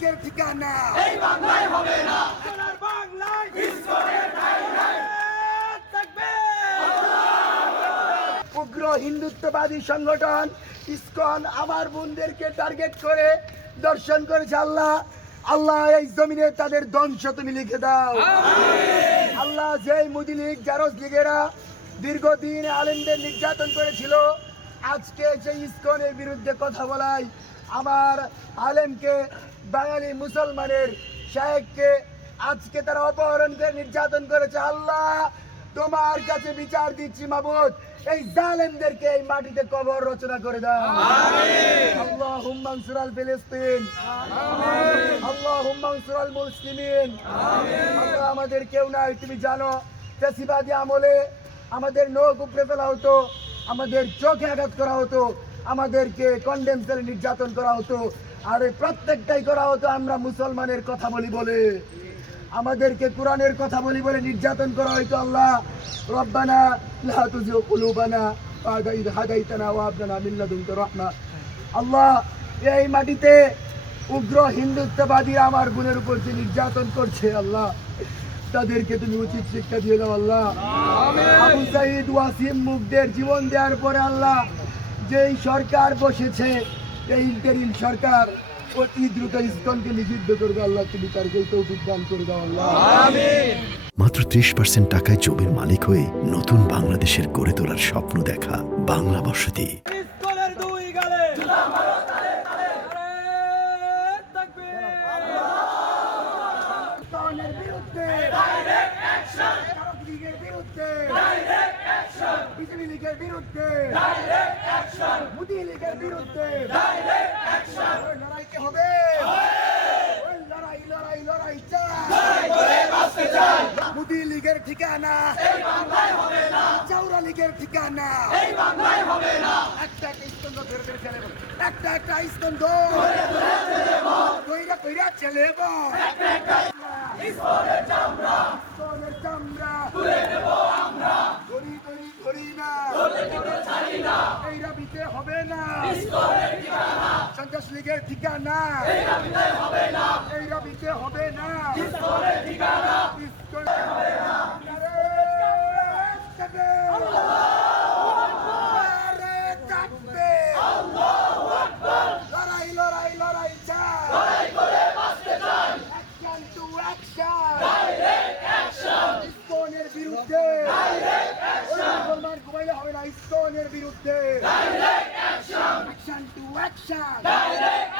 লীগের ঠিকানা এই বাংলায় হবে না। সোনার বাংলায় ইসকনের ঠাই থাকবে। উগ্র হিন্দুত্ববাদী সংগঠন ইসকন আমার বোনদেরকে টার্গেট করে দর্শন করেছে। আল্লাহ আল্লাহ এই জমিনে তাদের ধ্বংস তুমি লিখে দাও। আল্লাহ যেই মুদি লীগ জারজ লীগেরা দীর্ঘদিন আলেমদের নির্যাতন করেছিল, আজকে সেই ইসকনের বিরুদ্ধে কথা বলাই আমার আলেমকে, বাঙালি মুসলমানের শায়েখকে আজকে তারা অপহরণ করে নির্যাতন করেছে। আল্লাহ তোমার কাছে বিচার দিচ্ছি মাবুদ, এই জালেমদেরকে এই মাটিতে কবর রচনা করে দাও। আল্লাহুম্মা আনসুর আল ফিলিস্তিন, আল্লাহুম্মা আনসুর আল মুসলিমিন। আল্লাহ আমাদের কেউ নাই, তুমি জানো ফ্যাসিবাদী আমলে আমাদের নখ উপড়ে ফেলা হতো, আমাদের চোখে আঘাত করা হতো, আমাদেরকে কন্ডেম সেলে নির্যাতন করা হতো, আর এই প্রত্যেকটাই করা হতো আমরা মুসলমানের কথা বলি বলে, আমাদেরকে কোরআনের কথা বলি বলে নির্যাতন করা হইতো। আল্লাহ রব্বানা লা তুযিগ কুলুবানা বা'দা ইয হাদাইতানা ওয়া হাব লানা মিন লাদুনকা রাহমা। আল্লাহ এই মাটিতে উগ্র হিন্দুত্ববাদীরা আমার বোনের উপর যে নির্যাতন করছে, আল্লাহ তাদেরকে তুমি উচিত শিক্ষা দিয়ে দাও। আল্লাহ আবু সাঈদ ওয়াসিম মুগদের জীবন দেওয়ার পরে আল্লাহ যেই সরকার বসেছে, এই ইন্টারিম সরকার অতি দ্রুত ইসকনকে নিষিদ্ধ করবে। আল্লাহ তুমি তার তৌফিক দান করে দাও। আল্লাহ মাত্র 30% টাকায় জমির মালিক হয়ে নতুন বাংলাদেশের গড়ে তোলার স্বপ্ন দেখা বাংলা বসতি। ইসকনের দুই গালে জুতা মারো তালে তালে থাকবে। ইসকনের বিরুদ্ধে ডাইরেক্ট অ্যাকশন, জারজ লীগের বিরুদ্ধে ডাইরেক্ট অ্যাকশন, বিজেপি লীগের বিরুদ্ধে ডাইরেক্ট অ্যাকশন, মোদি লীগের বিরুদ্ধে ডাইরেক্ট অ্যাকশন। লড়াইতে হবে। ওই লড়াই লড়াই লড়াই চাই, লড়াই করে বাঁচতে চাই। মোদি লীগের ঠিকানা এই বাংলায় হবে না। চাউরা লীগের ঠিকানা এই বাংলায় হবে না। একটা একটা স্তম্ভ ধরে ধরে ছেলে বল, একটা একটা স্তম্ভ কইরা কইরা ছেলে বল, ইসকনের চামড়া ইসকনের চামড়া তুলে নেব আমরা, ধরি ধরি ধরি না, বলে কিন্তু ছাড়ি না। এই রাবিতে হবে না। ইসকনের ঠিকানা সন্ত্রাস লীগের ঠিকানা এই রাবিতে হবে না। এই রাবিতে হবে না। ইসকনের ঠিকানা ইসকন হবে না। লড়াই লড়াই লড়াই চাই, লড়াই করে বাঁচতে চাই। Action to action, direct action, ইসকনের বিরুদ্ধে ডাইরেক্ট ওই মুসলমান ঘুমাইলে হবে না। ইসকনের বিরুদ্ধে direct action, action to action, direct